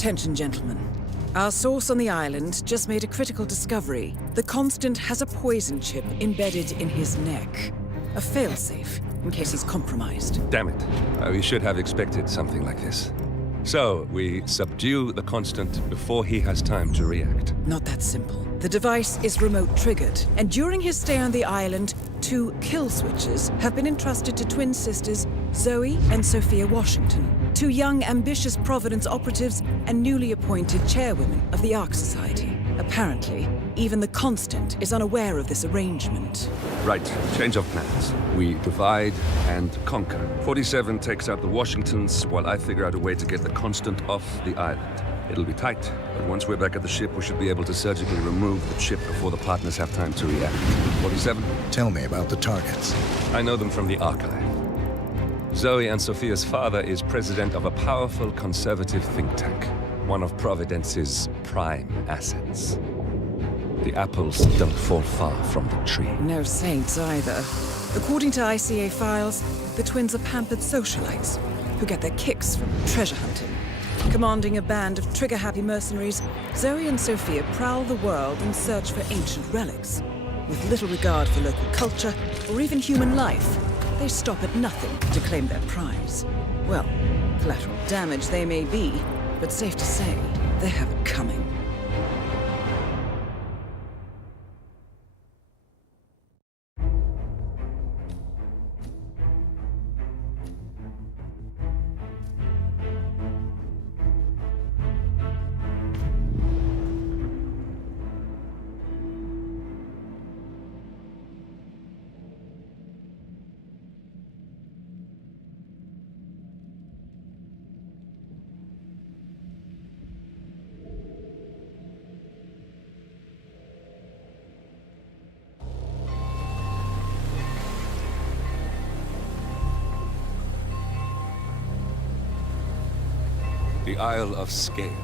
Attention, gentlemen. Our source on the island just made a critical discovery. The Constant has a poison chip embedded in his neck. A failsafe, in case he's compromised. Damn it. We should have expected something like this. So, we subdue the Constant before he has time to react. Not that simple. The device is remote-triggered, and during his stay on the island, 2 kill switches have been entrusted to twin sisters Zoe and Sophia Washington, 2 young, ambitious Providence operatives and newly appointed chairwomen of the Ark Society. Apparently, even the Constant is unaware of this arrangement. Right, change of plans. We divide and conquer. 47 takes out the Washingtons, while I figure out a way to get the Constant off the island. It'll be tight, but once we're back at the ship, we should be able to surgically remove the chip before the partners have time to react. 47? Tell me about the targets. I know them from the archive. Zoe and Sophia's father is president of a powerful conservative think tank, one of Providence's prime assets. The apples don't fall far from the tree. No saints either. According to ICA files, the twins are pampered socialites who get their kicks from treasure hunting. Commanding a band of trigger-happy mercenaries, Zoe and Sophia prowl the world in search for ancient relics. With little regard for local culture or even human life, they stop at nothing to claim their prize. Well, collateral damage they may be, but safe to say, they have it coming. The Isle of Scale.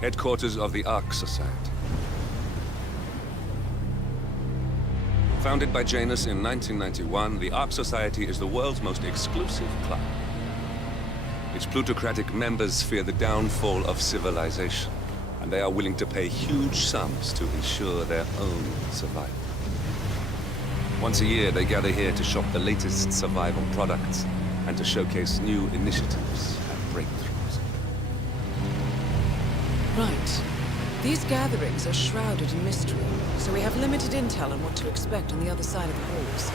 Headquarters of the Ark Society. Founded by Janus in 1991, the Ark Society is the world's most exclusive club. Its plutocratic members fear the downfall of civilization, and they are willing to pay huge sums to ensure their own survival. Once a year, they gather here to shop the latest survival products and to showcase new initiatives and breakthroughs. Right. These gatherings are shrouded in mystery, so we have limited intel on what to expect on the other side of the walls.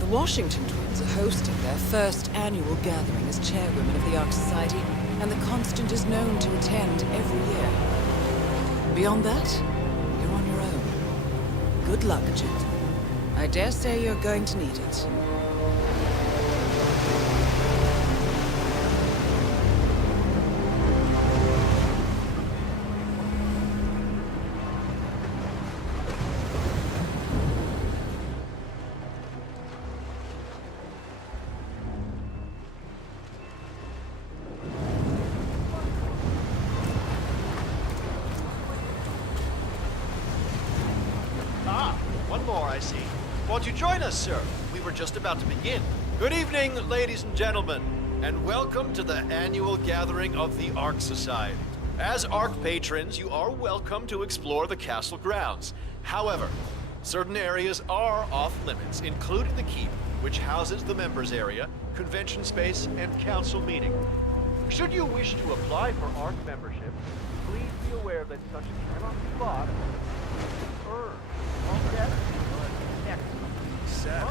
The Washington twins are hosting their first annual gathering as chairwomen of the Ark Society, and the Constant is known to attend every year. Beyond that, you're on your own. Good luck, Jet. I dare say you're going to need it. One more, I see. Won't you join us, sir? We were just about to begin. Good evening, ladies and gentlemen, and welcome to the annual gathering of the Ark Society. As Ark patrons, you are welcome to explore the castle grounds. However, certain areas are off limits, including the keep, which houses the members area, convention space, and council meeting. Should you wish to apply for Ark membership, please be aware that such cannot be bought or earned. All debts are next. There's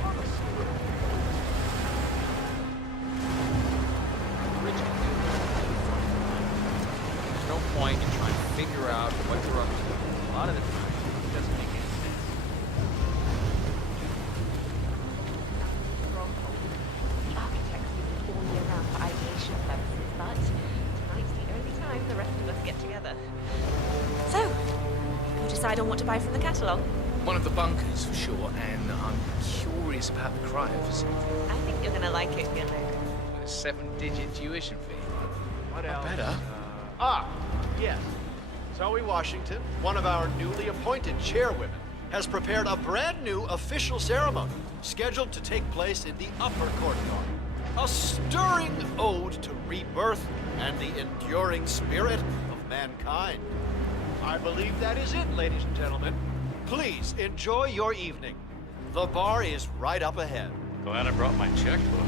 no point in trying to figure out what you're up to. A lot of the time, it doesn't make any sense. The architects use it all year round for ideation purposes, but tonight's the only time the rest of us get together. So, you decide on what to buy from the catalogue? One of the bunkers, for sure, and I'm curious about the cryo facility. I think you're gonna like it, Gillick. With a 7-digit tuition fee. What else? Better. Yes. Zoe Washington, one of our newly appointed chairwomen, has prepared a brand new official ceremony scheduled to take place in the upper courtyard. A stirring ode to rebirth and the enduring spirit of mankind. I believe that is it, ladies and gentlemen. Please enjoy your evening. The bar is right up ahead. Glad I brought my checkbook.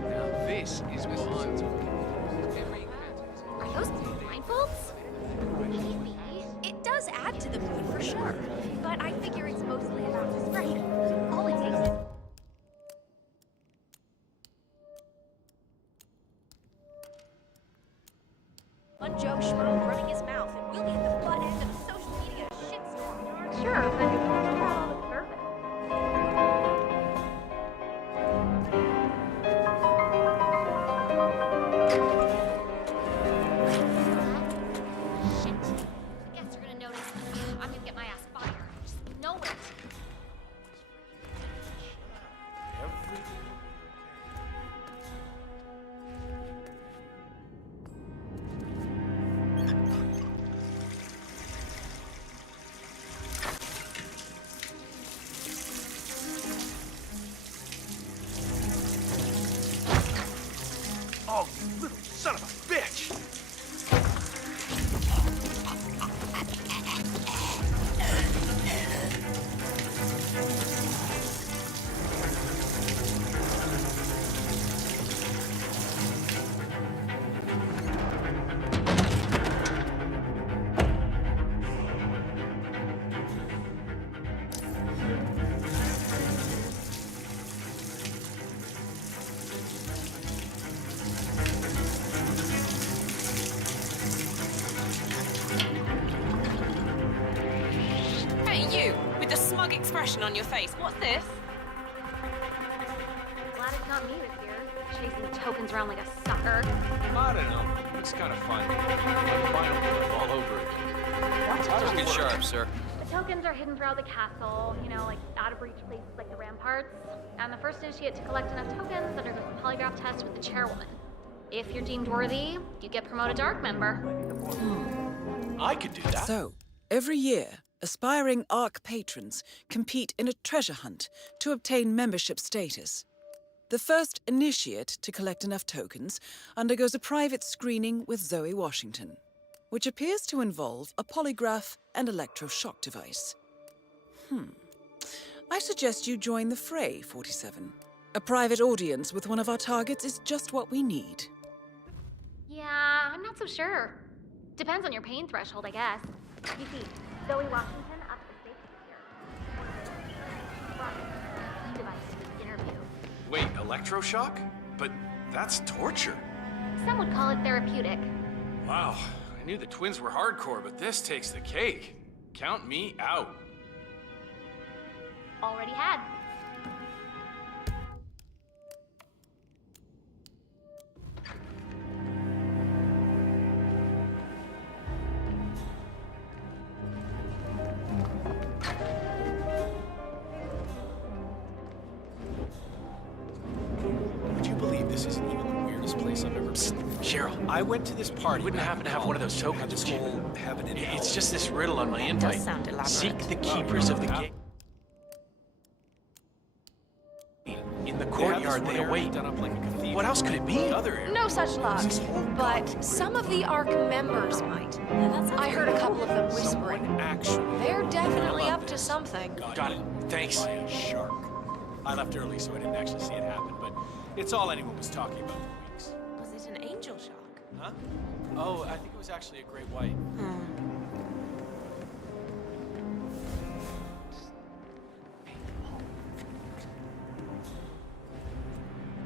Now this is bond. Are those blindfolds? Maybe. It does add to the mood for sure. But I figure it's mostly about discretion. All it takes is... one Joe Schmo running his mouth, and we'll be at the butt end of a social media shitstorm. Sure, but it's all the surface. Shit. Guess you're gonna notice. I'm gonna get my ass fired. Just know it. Oh, you little son of a bitch! Hey, you, with the smug expression on your face. What's this? Glad it's not me this year, chasing the tokens around like a sucker. I don't know. It's kind of fun. My final clip all over again. Just get sharp, sir. The tokens are hidden throughout the castle, you know, like out-of-reach places like the ramparts. And the first initiate to collect enough tokens undergoes a polygraph test with the chairwoman. If you're deemed worthy, you get promoted to ARC member. I could do that. So, every year, aspiring ARC patrons compete in a treasure hunt to obtain membership status. The first initiate to collect enough tokens undergoes a private screening with Zoe Washington, which appears to involve a polygraph and electroshock device. I suggest you join the fray, 47. A private audience with one of our targets is just what we need. Yeah, I'm not so sure. Depends on your pain threshold, I guess. You see, Zoe Washington up the stakes this year. Brought a device to the interview. Wait, electroshock? But that's torture. Some would call it therapeutic. Wow, I knew the twins were hardcore, but this takes the cake. Count me out. Already had. Would you believe this isn't even the weirdest place I've ever been? Cheryl, I went to this party. Wouldn't happen to have one of those tokens. This whole heaven and hell. It's just this riddle on my invite. sound elaborate. Seek the keepers of the gate. In the courtyard, they await. What else could it be? No such luck, but some of the ARC members might. I heard a couple of them whispering. They're definitely up to something. Got it. Thanks. Shark. I left early, so I didn't actually see it happen, but it's all anyone was talking about for weeks. Was it an angel shark? Huh? Oh, I think it was actually a great white.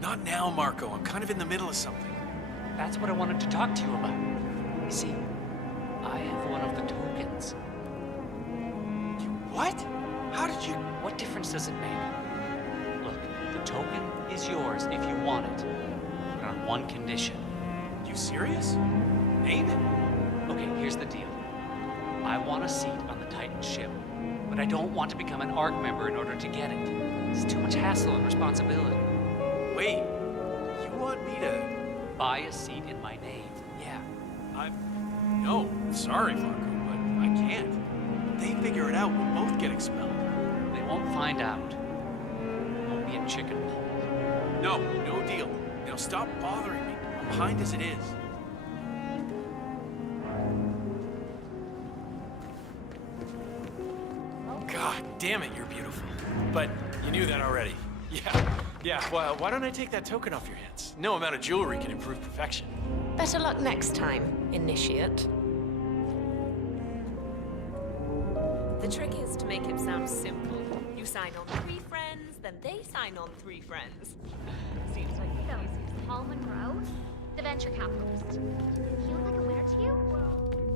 Not now, Marco. I'm kind of in the middle of something. That's what I wanted to talk to you about. You see, I have one of the tokens. You what? How did you... What difference does it make? Look, the token is yours if you want it, but on one condition. You serious? Name it? Okay, here's the deal. I want a seat on the Titan ship, but I don't want to become an ARC member in order to get it. It's too much hassle and responsibility. Wait, you want me to... Buy a seat in my name. Yeah. No, sorry, Marco, but I can't. They figure it out, we'll both get expelled. They won't find out. Won't be a chicken poll. No, no deal. Now stop bothering me. I'm behind as it is. God damn it, you're beautiful. But you knew that already. Yeah, well, why don't I take that token off your hands? No amount of jewelry can improve perfection. Better luck next time, initiate. The trick is to make it sound simple. You sign on 3 friends, then they sign on 3 friends. Seems like So, Paul Monroe, the venture capitalist. He look like a winner to you?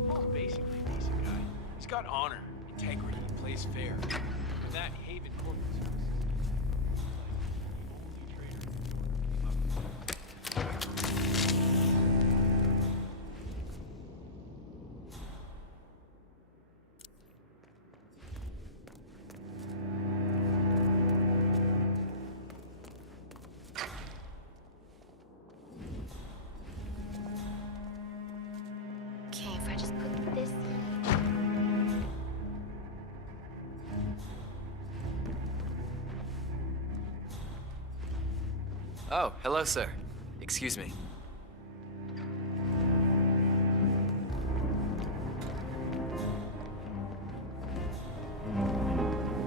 Paul's basically a decent guy. He's got honor, integrity, he plays fair. And that Haven corporate services is like the only trader. Okay, if I just put this. Oh, hello, sir. Excuse me.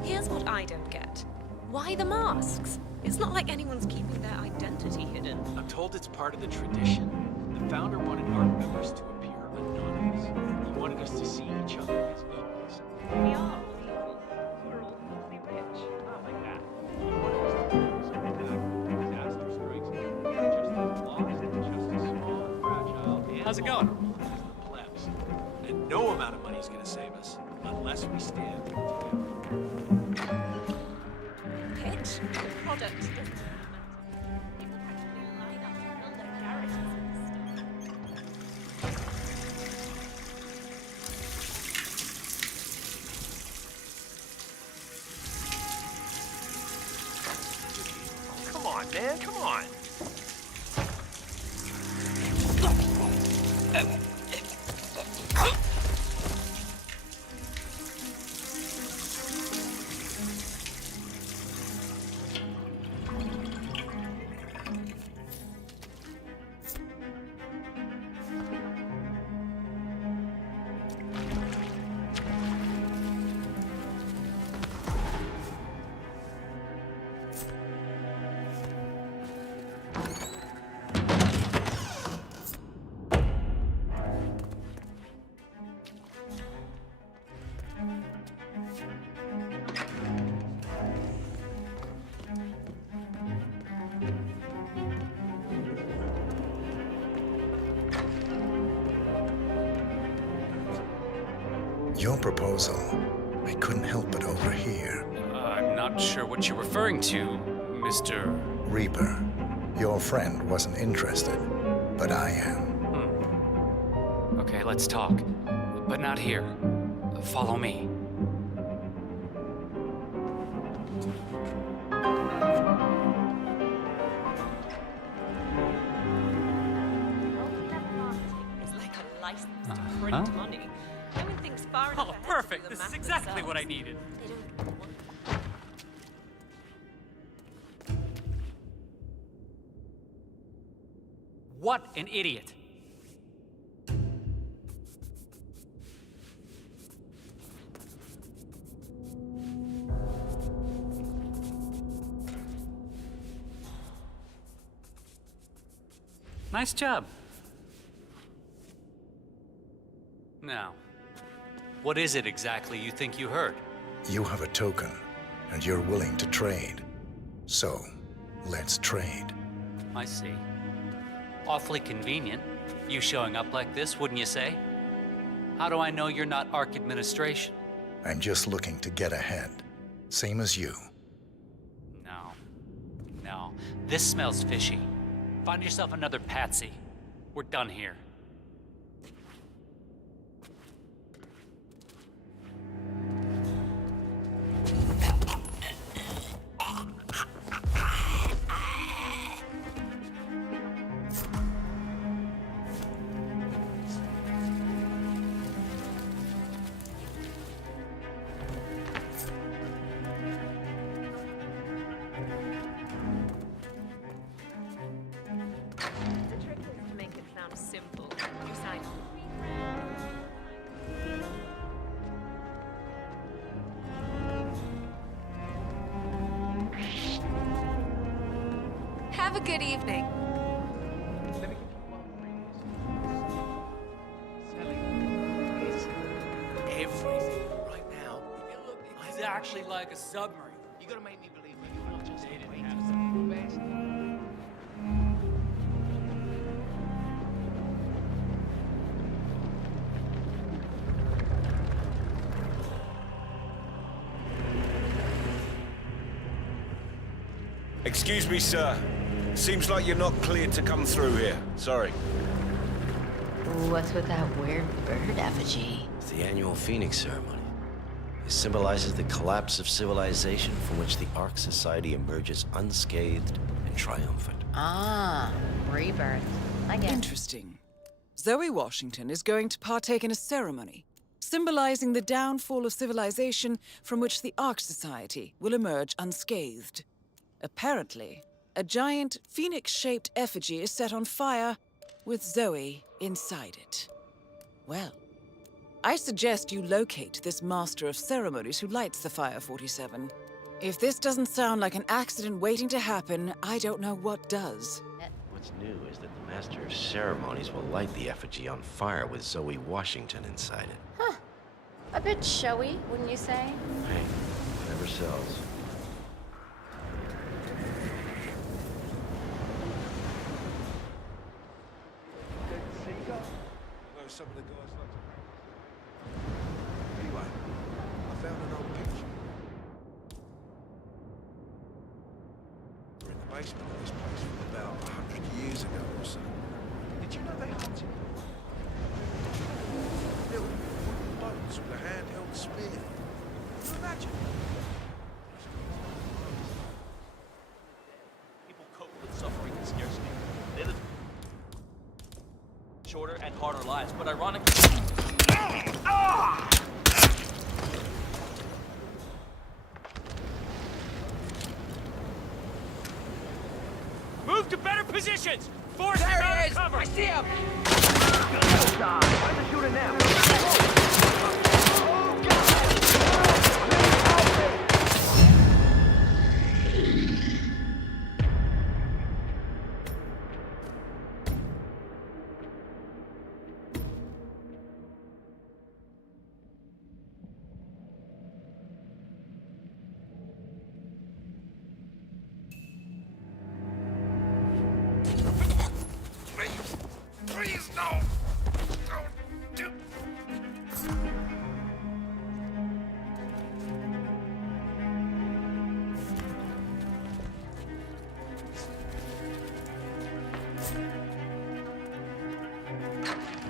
Here's what I don't get. Why the masks? It's not like anyone's keeping their identity hidden. I'm told it's part of the tradition. The founder wanted ARC members to appear anonymous. He wanted us to see each other as equals. We are all equal. We're all filthy rich. Not like that. He wanted us to do something that disaster strikes just as lost and just as small and fragile and How's it going? vulnerable as the plebs. And no amount of money is going to save us unless we stand together. Pitch? The product doesn't really matter. People practically line up to build their garages and stuff. Come on, man, come on. Your proposal, I couldn't help but overhear. I'm not sure what you're referring to, Mr. Reaper, your friend wasn't interested, but I am. Okay, let's talk. But not here. Follow me. It's like a license to print money. No one thinks far enough Oh, ahead to perfect. do the This is math exactly themselves. what I needed. They don't want What an idiot. Nice job. Now, what is it exactly you think you heard? You have a token, and you're willing to trade. So, let's trade. I see. Awfully convenient, you showing up like this, wouldn't you say? How do I know you're not ARC administration? I'm just looking to get ahead. Same as you. No. This smells fishy. Find yourself another patsy. We're done here. Have a good evening. Everything right now. It's actually like a submarine. You gotta make me believe maybe we're not just They didn't waiting have for some best. Excuse me, sir. Seems like you're not cleared to come through here. Sorry. What's with that weird bird effigy? It's the annual Phoenix ceremony. It symbolizes the collapse of civilization from which the Ark Society emerges unscathed and triumphant. Ah, rebirth. I get it. Interesting. Zoe Washington is going to partake in a ceremony symbolizing the downfall of civilization from which the Ark Society will emerge unscathed. Apparently, a giant phoenix-shaped effigy is set on fire with Zoe inside it. Well, I suggest you locate this master of ceremonies who lights the Fire 47. If this doesn't sound like an accident waiting to happen, I don't know what does. What's new is that the Master of Ceremonies will light the effigy on fire with Zoe Washington inside it. Huh. A bit showy, wouldn't you say? Hey, whatever sells. Some of the guys like to... Anyway, I found an old picture. We're in the basement of this place from about 100 years ago or so. Did you know they hunted? Little wooden boats with a handheld spear. Can you imagine? People cope with suffering and scarcity. They live shorter and harder lives, but ironically... Move to better positions! Force him out of cover! I see him! Why the shooter now? Please, no! Don't do...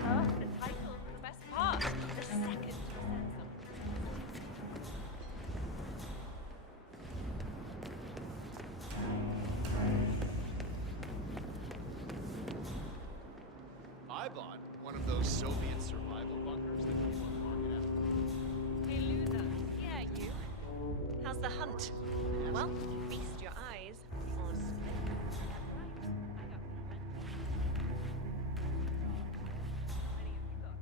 Oh, the title, the best part, the second to ascend something. I bought one of those Soviet survival bunkers that came on the market after. Hey, loser. Yeah, you. How's the hunt? Well, feast your eyes on Split. That's right. I got plenty. How many have you got?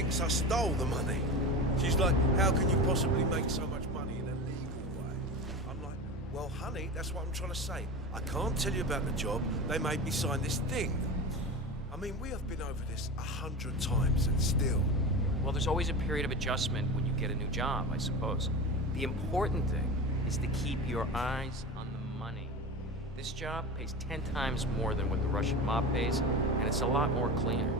thinks I stole the money. She's like, how can you possibly make so much money in a legal way? I'm like, well, honey, that's what I'm trying to say. I can't tell you about the job. They made me sign this thing. I mean, we have been over this 100 times and still. Well, there's always a period of adjustment when you get a new job, I suppose. The important thing is to keep your eyes on the money. This job pays 10 times more than what the Russian mob pays, and it's a lot more cleaner.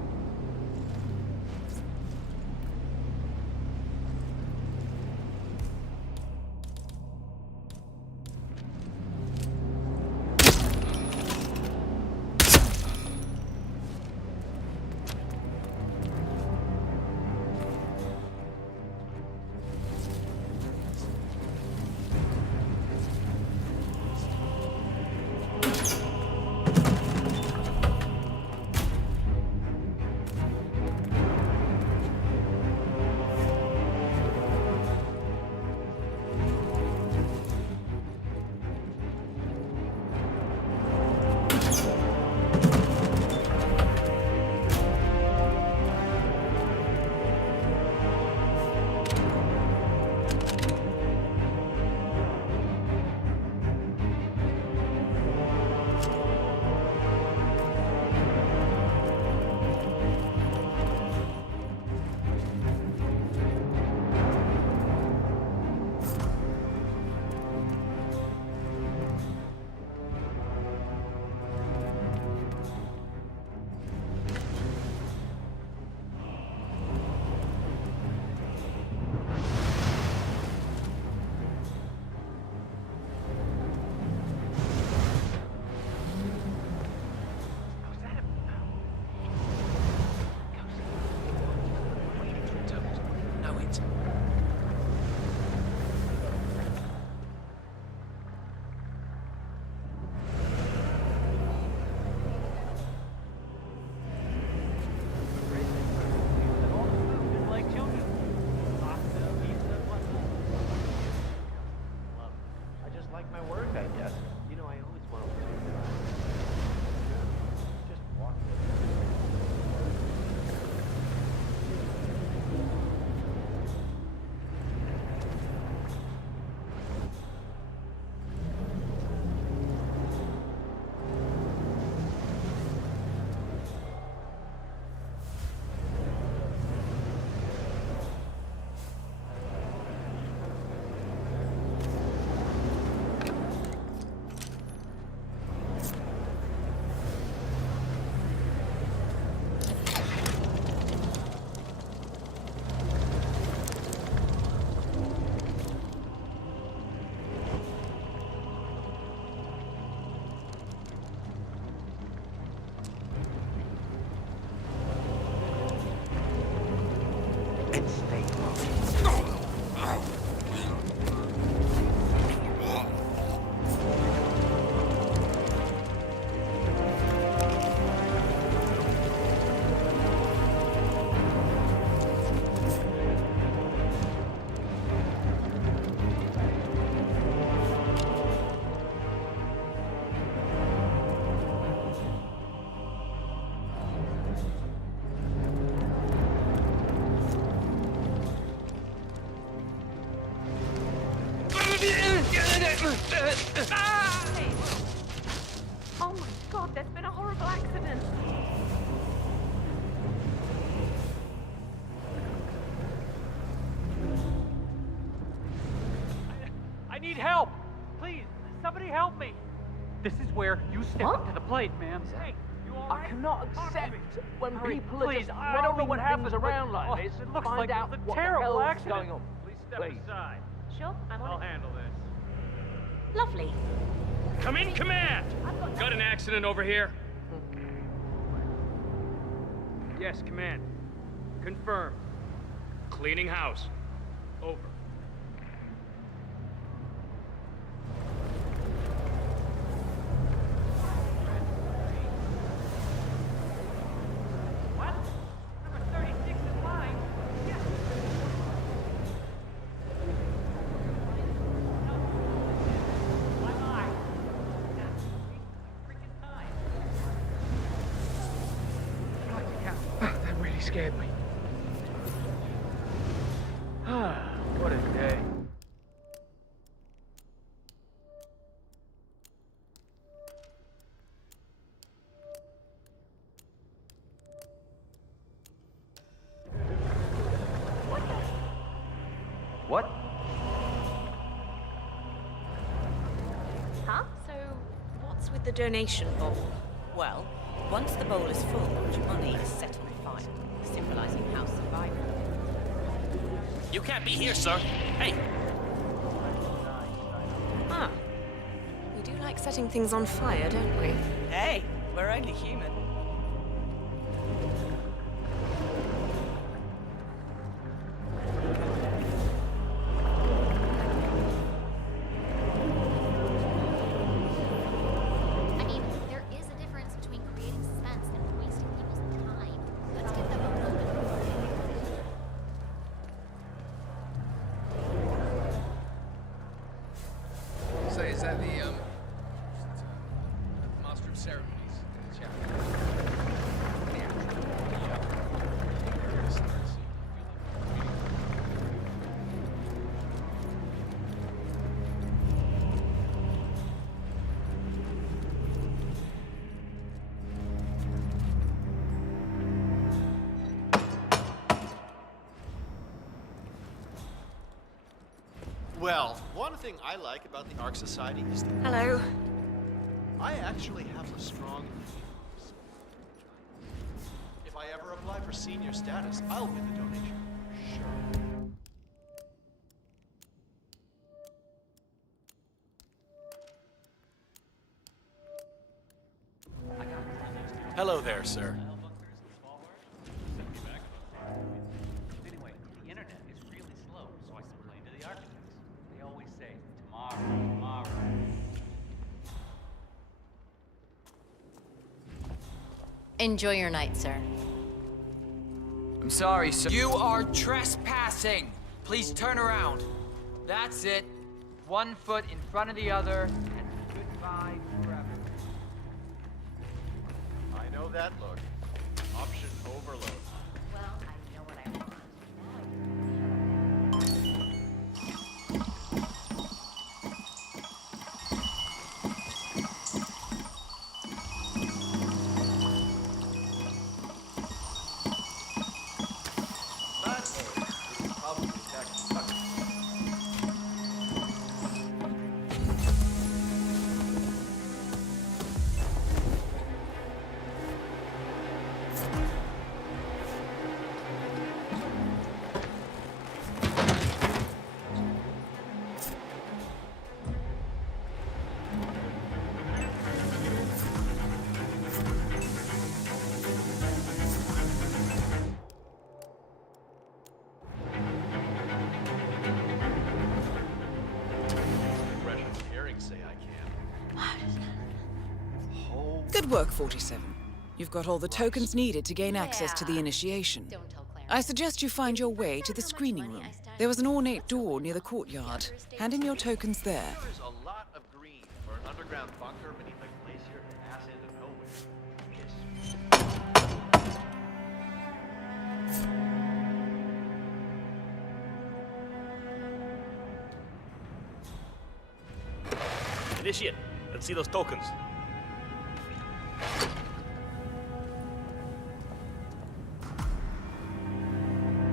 Oh my god, there's been a horrible accident. I need help! Please, somebody help me! This is where you step up to the plate, ma'am. Hey, you all right? I cannot accept when Hurry, people please, are just I don't know what throwing happens things around but- like this. it looks Find like out it's a what terrible the hell's accident. going on. Please step Please. aside. Sure, I'm on I'll it. handle this. Lovely. Come in, command! Got an accident over here? Yes, command. Confirmed. Cleaning house. Over. What? Number 36 is mine. Yes. That really scared me. with the donation bowl? Well, once the bowl is full, money is set on fire, symbolizing house survival. You can't be here, sir. Hey! Ah. We do like setting things on fire, don't we? Hey, we're only human. I mean, there is a difference between creating suspense and wasting people's time. Let's get them a moment. So is that the Master of Ceremonies chapter? Well, one thing I like about the Ark Society is that Hello. I actually have a strong feeling. If I ever apply for senior status, I'll win the donation. Sure. Hello there, sir. Anyway, the internet is really slow, so I complained to the architects. They always say, tomorrow. Enjoy your night, sir. I'm sorry, sir. You are trespassing. Please turn around. That's it. 1 foot in front of the other, and goodbye forever. I know that look. Option overload. Well, I know what I want. Good work, 47. You've got all the tokens needed to gain access to the initiation. I suggest you find your way to the screening room. There was an ornate door near the courtyard. Hand in your tokens there. There is a lot of green for an underground bunker beneath a glacier ass into nowhere. Initiate. Let's see those tokens.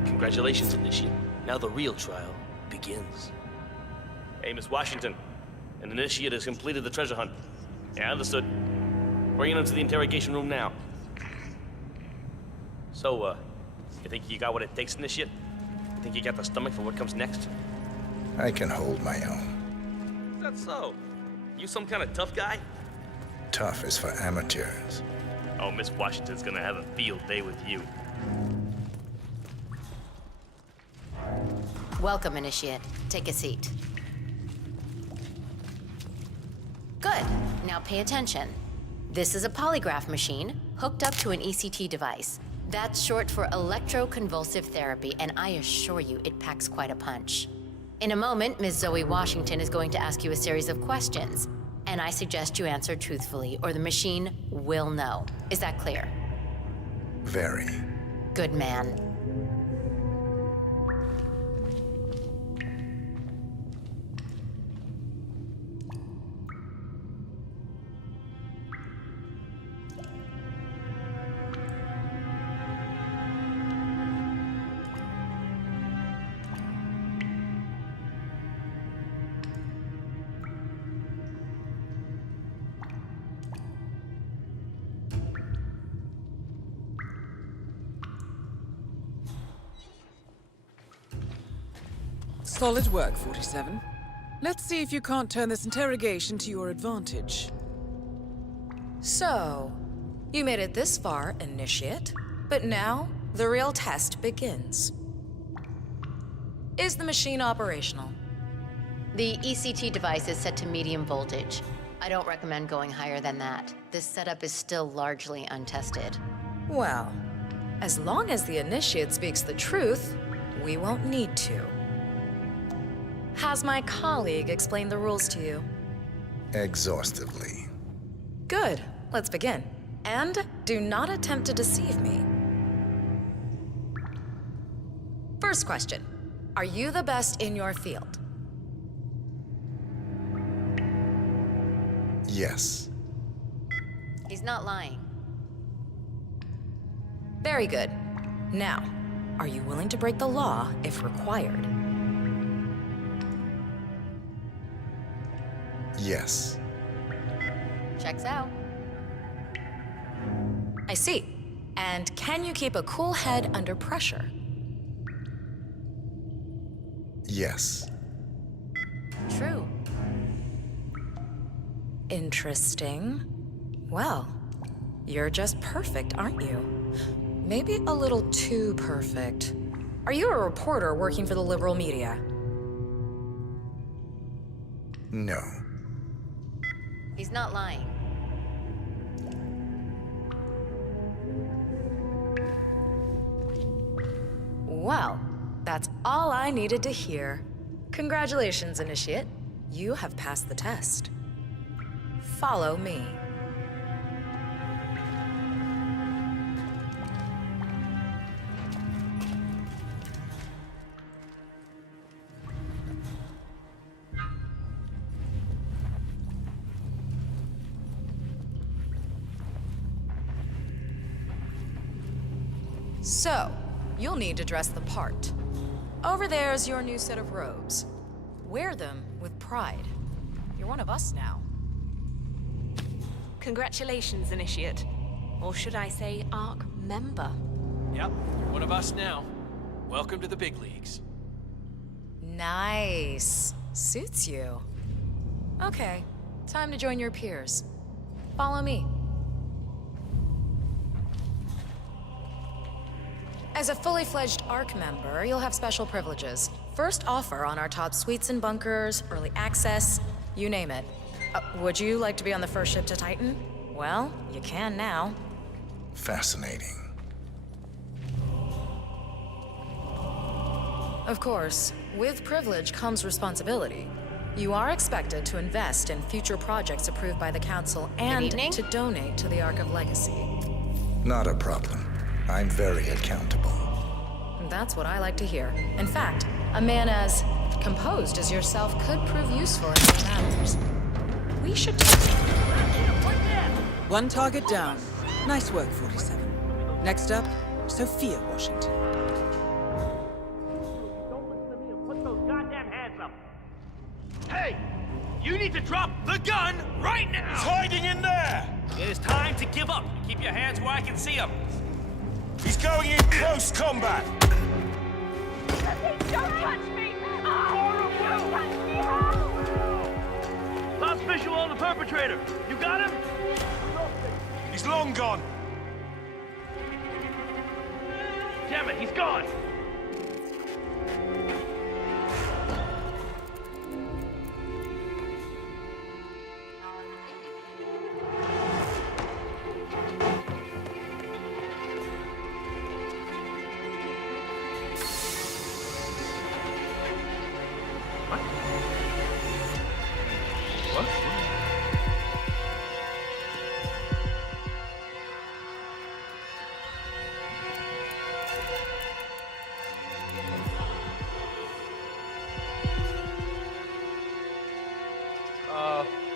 Congratulations, Initiate. Now the real trial begins. Hey, Miss Washington. An Initiate has completed the treasure hunt. Yeah, understood. Bringing him to the interrogation room now. So, you think you got what it takes, Initiate? You think you got the stomach for what comes next? I can hold my own. Is that so? You some kind of tough guy? Tough is for amateurs. Oh, Miss Washington's gonna have a field day with you. Welcome, Initiate. Take a seat. Good. Now pay attention. This is a polygraph machine hooked up to an ECT device. That's short for electroconvulsive therapy, and I assure you it packs quite a punch. In a moment, Ms. Zoe Washington is going to ask you a series of questions, and I suggest you answer truthfully, or the machine will know. Is that clear? Very. Good man. Solid work, 47. Let's see if you can't turn this interrogation to your advantage. So, you made it this far, Initiate, but now the real test begins. Is the machine operational? The ECT device is set to medium voltage. I don't recommend going higher than that. This setup is still largely untested. Well, as long as the Initiate speaks the truth, we won't need to. Has my colleague explained the rules to you? Exhaustively. Good. Let's begin. And do not attempt to deceive me. First question. Are you the best in your field? Yes. He's not lying. Very good. Now, are you willing to break the law if required? Yes. Checks out. I see. And can you keep a cool head under pressure? Yes. True. Interesting. Well, you're just perfect, aren't you? Maybe a little too perfect. Are you a reporter working for the liberal media? No. He's not lying. Well, that's all I needed to hear. Congratulations, Initiate. You have passed the test. Follow me. So, you'll need to dress the part. Over there's your new set of robes. Wear them with pride. You're one of us now. Congratulations, Initiate. Or should I say, ARC member. Yep, you're one of us now. Welcome to the big leagues. Nice. Suits you. Okay, time to join your peers. Follow me. As a fully fledged ARC member, you'll have special privileges. First offer on our top suites and bunkers, early access, you name it. Would you like to be on the first ship to Titan? Well, you can now. Fascinating. Of course, with privilege comes responsibility. You are expected to invest in future projects approved by the Council and to donate to the Ark of Legacy. Not a problem. I'm very accountable. That's what I like to hear. In fact, a man as composed as yourself could prove useful in your matters. We should... One target down. Nice work, 47. Next up, Sophia Washington. Put those goddamn hands up. Hey! You need to drop the gun right now! He's hiding in there! It is time to give up. Keep your hands where I can see them. He's going in close combat! Don't touch me! Don't touch me! Lost visual on the perpetrator. You got him? He's long gone. Damn it, he's gone!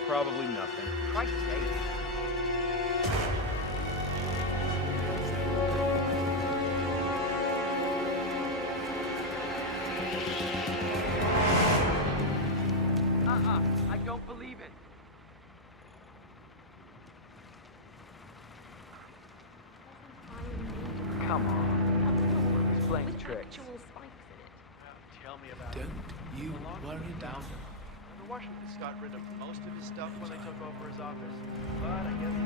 Probably nothing. Christ's sake. I don't believe it. Come on. He's playing tricks. Don't worrying about him. The Washington's got rid of most of his stuff when they took over his office. But I guess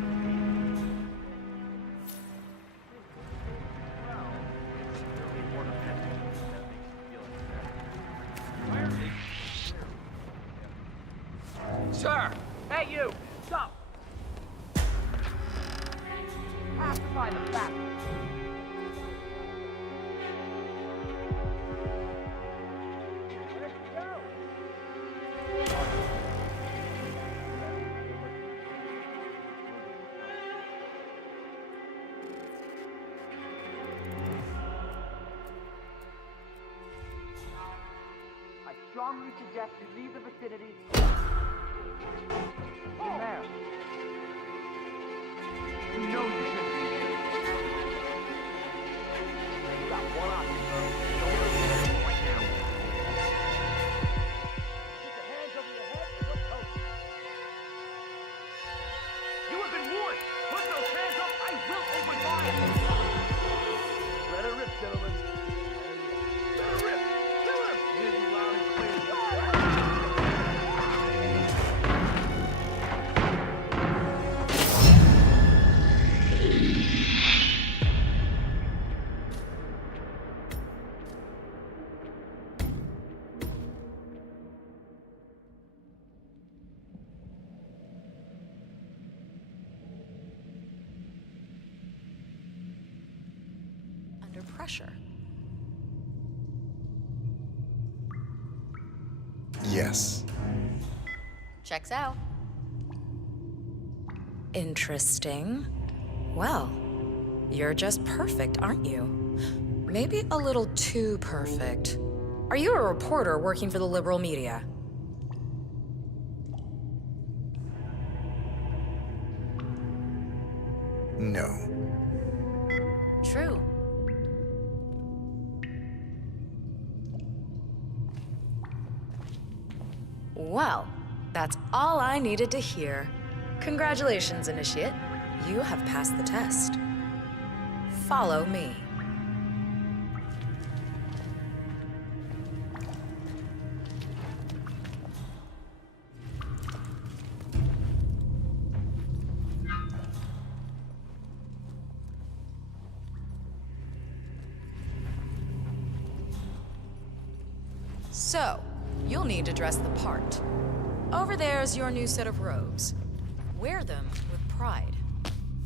Sir! Hey, you! Stop! Pacify the back. I strongly suggest you leave the vicinity. In there. You know you shouldn't be here. You got one option, bro. Don't look at it right now. Keep your hands over your head and look close. You have been warned. Put those hands up. I will open fire. Let it rip, gentlemen. Let it rip. Kill him. Hear you loud and clear. Under pressure. Yes. Checks out. Interesting. Well, you're just perfect, aren't you? Maybe a little too perfect. Are you a reporter working for the liberal media? No. True. Well, that's all I needed to hear. Congratulations, Initiate. You have passed the test. Follow me. So, you'll need to dress the part. Over there's your new set of robes. Wear them with pride.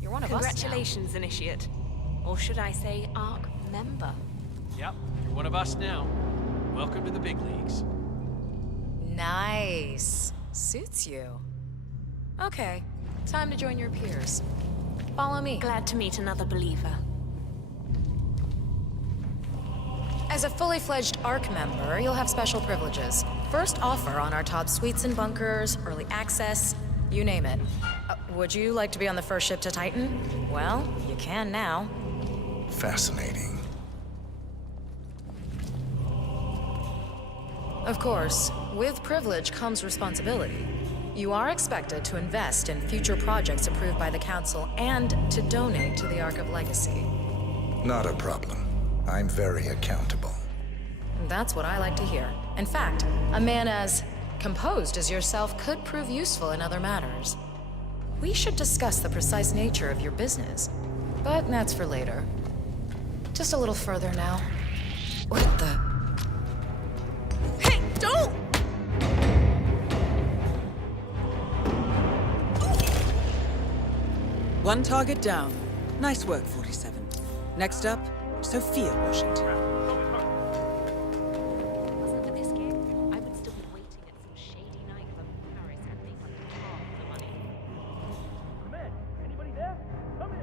You're one of us now. Congratulations, Initiate. Or should I say, ARC member. Yep, you're one of us now. Welcome to the big leagues. Nice. Suits you. Okay, time to join your peers. Follow me. Glad to meet another believer. As a fully fledged ARC member, you'll have special privileges. First offer on our top suites and bunkers, early access, you name it. Would you like to be on the first ship to Titan? Well, you can now. Fascinating. Of course, with privilege comes responsibility. You are expected to invest in future projects approved by the Council and to donate to the Ark of Legacy. Not a problem. I'm very accountable. That's what I like to hear. In fact, a man as composed as yourself could prove useful in other matters. We should discuss the precise nature of your business, but that's for later. Just a little further now. What the? Hey, don't! One target down. Nice work, 47. Next up, Sophia Washington. Wasn't for this gig, I would still be waiting at some shady night club in Paris and making half the money. Come in. Anybody there? Come in.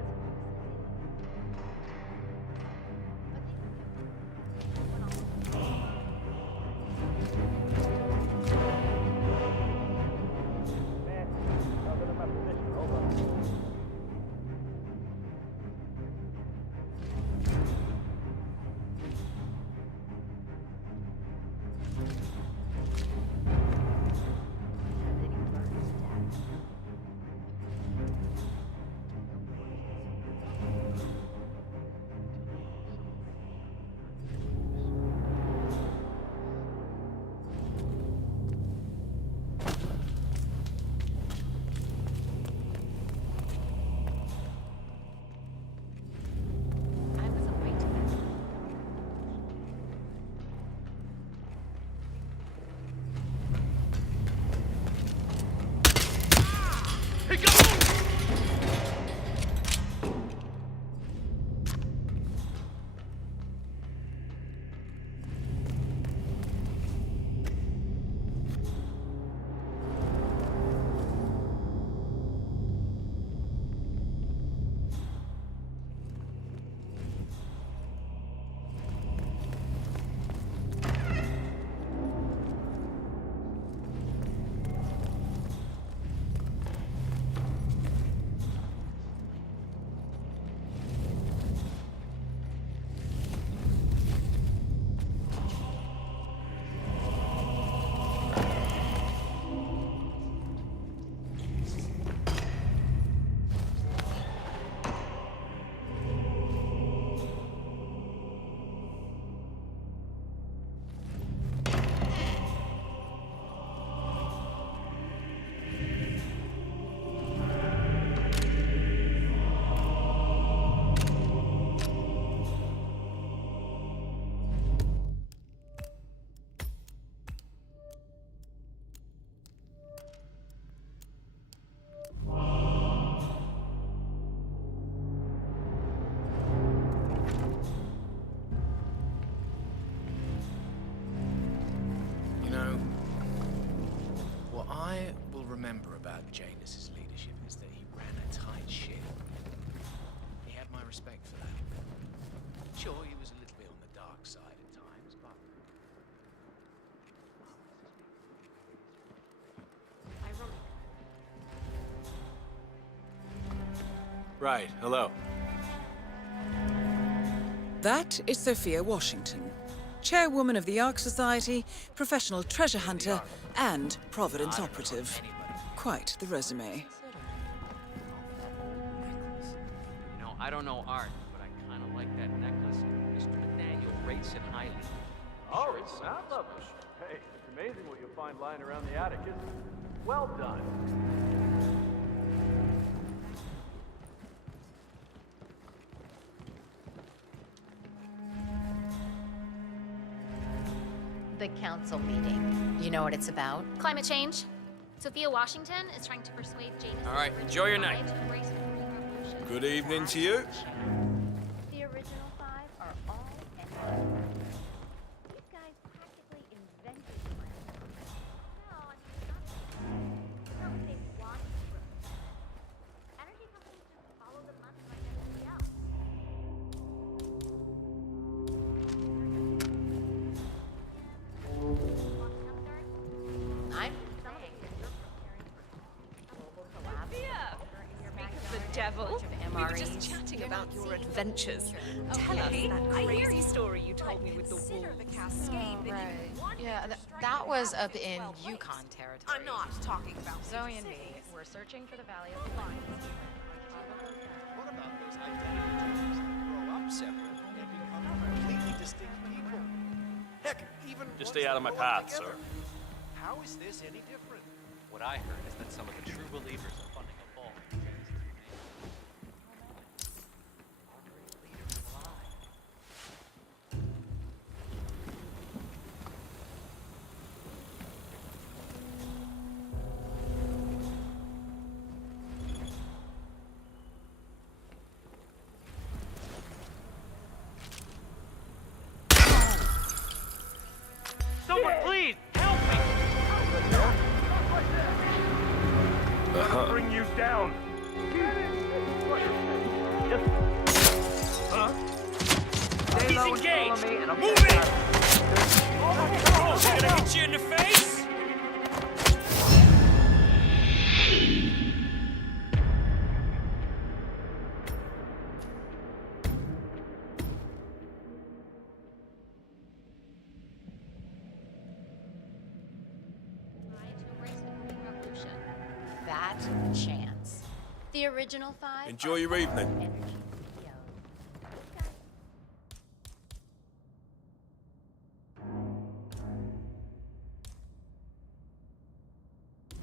Take out! You know, what I will remember about Janus's leadership is that he ran a tight ship. He had my respect for that. Sure, he was a little bit on the dark side at times, but... Right, hello. That is Sophia Washington, chairwoman of the Ark Society, professional treasure hunter, and Providence operative. Quite the resume. You know, I don't know art, but I kind of like that necklace. Mr. McDaniel rates it highly. Oh, it's not rubbish. Hey, it's amazing what you'll find lying around the attic, isn't it? Well done. The council meeting. You know what it's about? Climate change. Sophia Washington is trying to persuade Janus. All right, enjoy your night. To embrace the green revolution. Good evening to you. The original five are all enemies. These guys practically invented climate. No, I mean, not they want growth. Energy companies just follow the money like everybody else. I'm The devil. We were just chatting about your adventures. Tell us that crazy story you told me with the wolves. Yeah, that was up in Yukon territory. I'm not talking about Zoe and me were searching for the Valley of the Lions. What about those identity types that grow up separate and become completely distinct people? Heck, even Just ones stay out of that my grow up path, together. sir. How is this any different? What I heard is that some of the true believers are funding a vault. Someone, please, help me! Gonna bring you down. Huh? He's engaged! Move it! Oh, they're gonna hit you in the face? That chance. The original five. Enjoy your evening.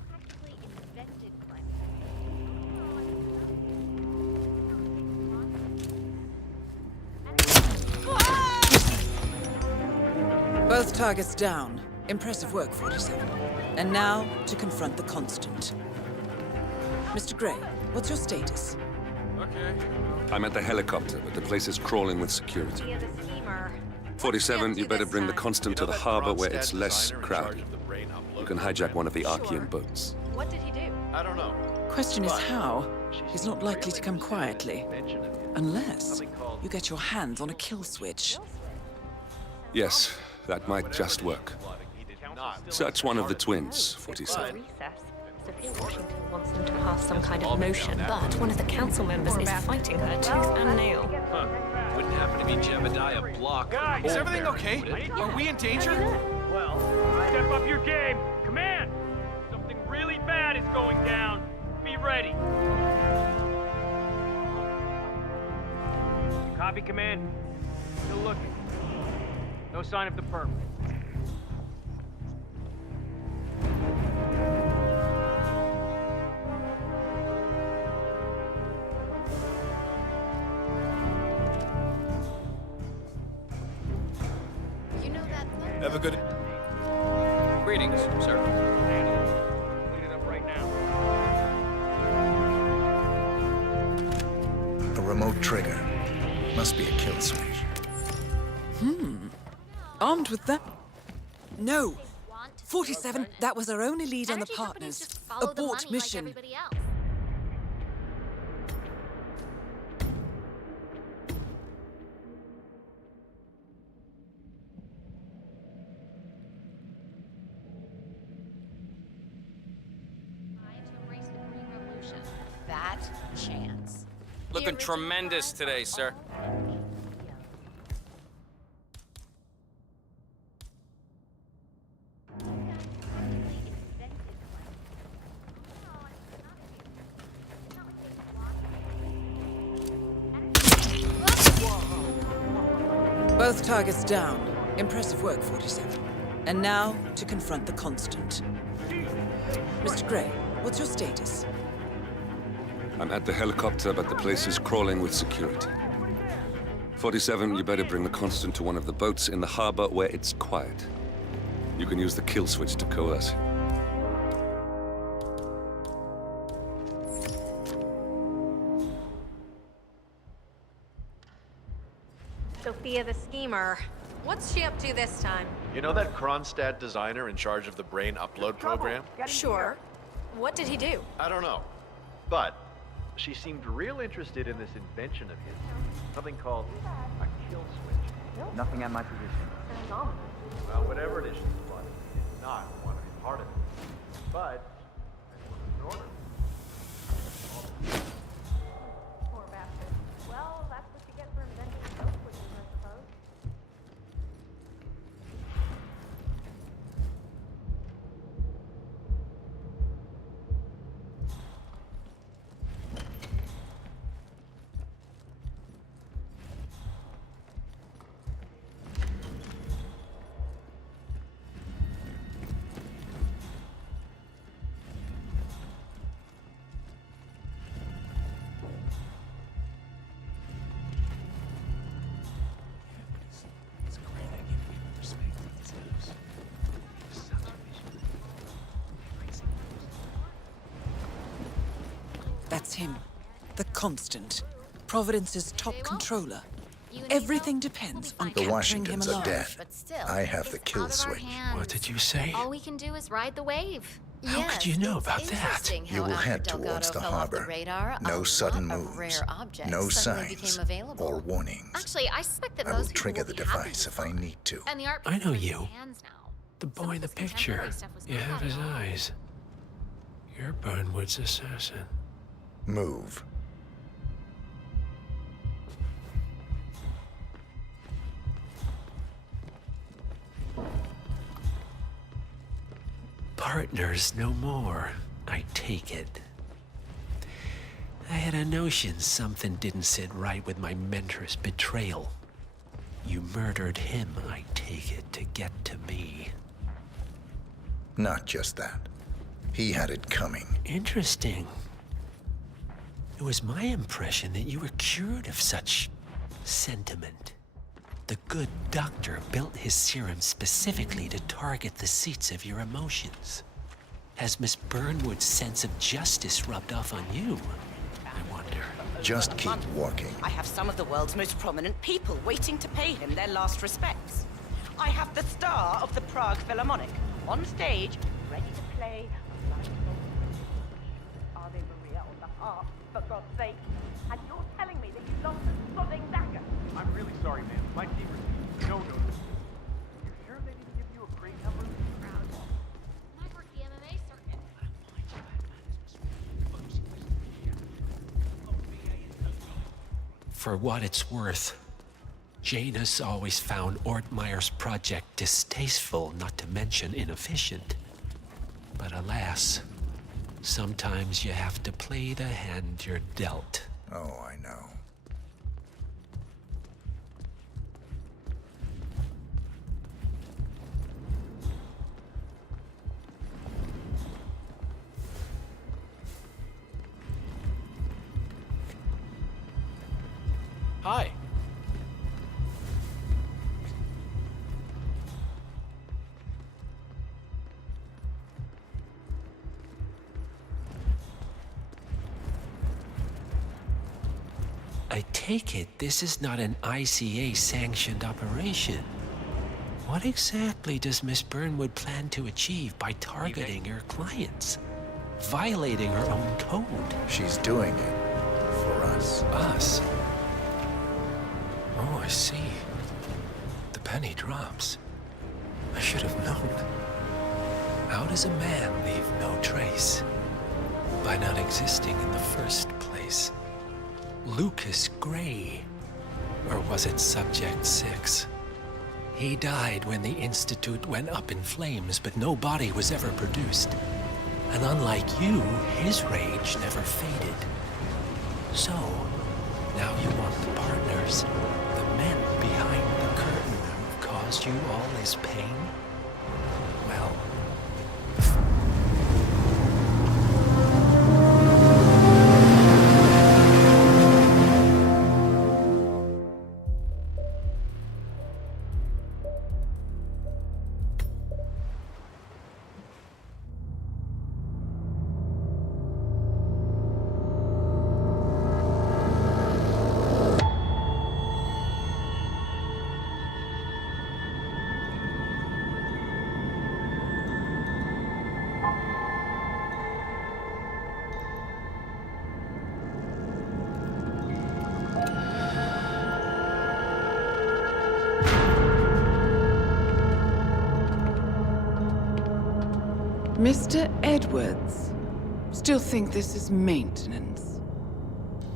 Practically invented Both targets down. Impressive work, 47. And now, to confront the Constant. Mr. Gray, what's your status? Okay. I'm at the helicopter, but the place is crawling with security. Sophia the schemer. 47, you better bring the Constant to the harbor where Kronstadt it's less designer in crowded. charge of the brain upload You can hijack one of the Sure. Archean boats. What did he do? I don't know. Question is But how? she He's seemed not likely to really come interested in this quietly. invention of his. Unless Something called you get your hands on a kill switch. Yes, that might just work. He did not. Search one of the twins, 47. Recess. Sophia Washington wants them to pass some kind of motion, but one of the council members is fighting her tooth and nail. Huh. Wouldn't happen to be Jebediah Block. Is everything okay? Are we in danger? Well, step up your game. Command! Something really bad is going down. Be ready. Copy, Command. Still looking. No sign of the perp. You know that Have a good... Greetings, sir. Clean it up right now. A remote trigger. Must be a kill switch. Armed with that? No! 47, that was our only lead on the Energy companies partners. just follow the Abort money mission. like everybody else. Time to embrace the green revolution. that chance. Looking tremendous today, sir. Both targets down. Impressive work, 47. And now, to confront the Constant. Mr. Gray, what's your status? I'm at the helicopter, but the place is crawling with security. 47, you better bring the Constant to one of the boats in the harbor where it's quiet. You can use the kill switch to coerce him. Sophia the schemer. What's she up to this time? You know that Kronstadt designer in charge of the brain upload program? Sure. What did he do? I don't know. But she seemed real interested in this invention of his. Something called a kill switch. Nothing at my position. Well, whatever it is she's plotting, she did not want to be part of it. But that's what it's an order. Poor bastard. Well, that's what you get for inventing kill switches, I suppose. That's him. The Constant. Providence's top controller. Everything depends on The capturing him Washingtons are alive. dead. But still, I have the it's kill out of our switch. hands. What did you say? All we can do is ride the wave. How could you know about that? Interesting how You will after head Delgado towards the fell off the harbor. radar, No a sudden lot of moves. rare objects No suddenly signs became available. or warnings. Actually, I suspect that I will most people trigger will the be happy device with if I need to. And the art I know piece is in you. his hands now. The boy in the picture. contemporary stuff was You not have bad his at all. eyes. You're Burnwood's assassin. Move. Partners no more, I take it. I had a notion something didn't sit right with my mentor's betrayal. You murdered him, I take it, to get to me. Not just that. He had it coming. Interesting. It was my impression that you were cured of such sentiment. The good doctor built his serum specifically to target the seats of your emotions. Has Miss Burnwood's sense of justice rubbed off on you? I wonder. Just keep walking. I have some of the world's most prominent people waiting to pay him their last respects. I have the star of the Prague Philharmonic on stage, ready to play a light Ave Maria on the harp, for God's sake. And you're telling me that you lost a sodding dagger? I'm really sorry, ma'am. My team received no notice. You sure they didn't give you a crate number? Might work the MMA circuit. For what it's worth, Janus always found Ortmeyer's project distasteful, not to mention inefficient. But alas, sometimes you have to play the hand you're dealt. Oh, I know. Hi. I take it this is not an ICA-sanctioned operation. What exactly does Miss Burnwood plan to achieve by targeting her clients? Violating her own code? She's doing it for us. Us? Oh, I see. The penny drops. I should have known. How does a man leave no trace? By not existing in the first place. Lucas Gray. Or was it Subject 6? He died when the Institute went up in flames, but no body was ever produced. And unlike you, his rage never faded. So, now you want the partners, the men behind the curtain who've caused you all this pain? Well, Mr. Edwards, still think this is maintenance?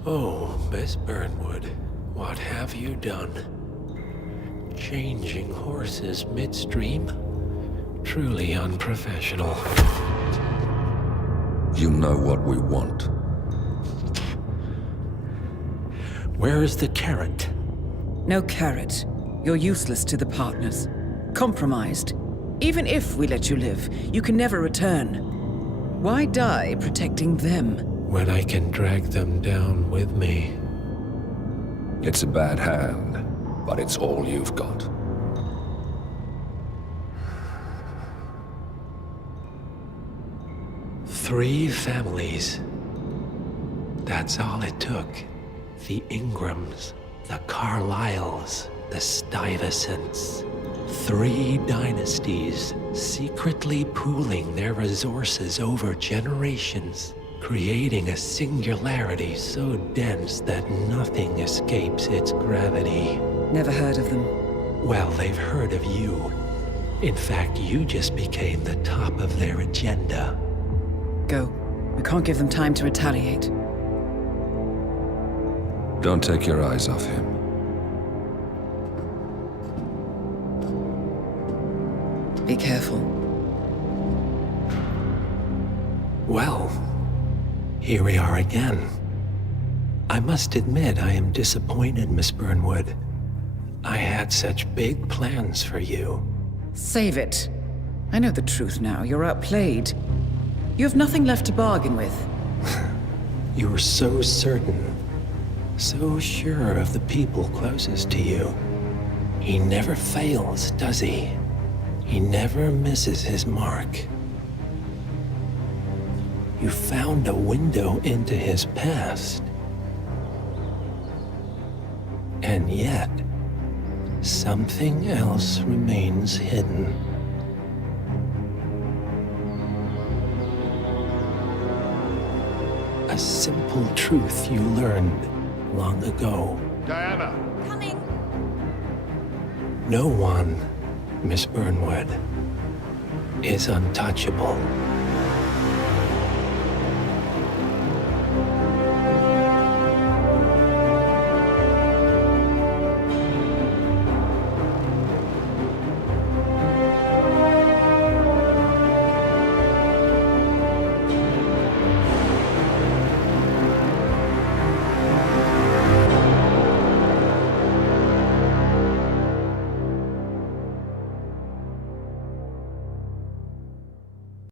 oh, Miss Burnwood, what have you done? Changing horses midstream? Truly unprofessional. You know what we want. Where is the carrot? No carrot. You're useless to the partners. Compromised. Even if we let you live, you can never return. Why die protecting them? When I can drag them down with me. It's a bad hand, but it's all you've got. Three families. That's all it took. The Ingrams, the Carlyles, the Stuyvesants. 3 dynasties, secretly pooling their resources over generations, creating a singularity so dense that nothing escapes its gravity. Never heard of them. Well, they've heard of you. In fact, you just became the top of their agenda. Go. We can't give them time to retaliate. Don't take your eyes off him. Be careful. Well, here we are again. I must admit I am disappointed, Miss Burnwood. I had such big plans for you. Save it. I know the truth now. You're outplayed. You have nothing left to bargain with. You were so certain, so sure of the people closest to you. He never fails, does he? He never misses his mark. You found a window into his past. And yet, something else remains hidden. A simple truth you learned long ago. Diana! Coming! No one, Miss Burnwood, is untouchable.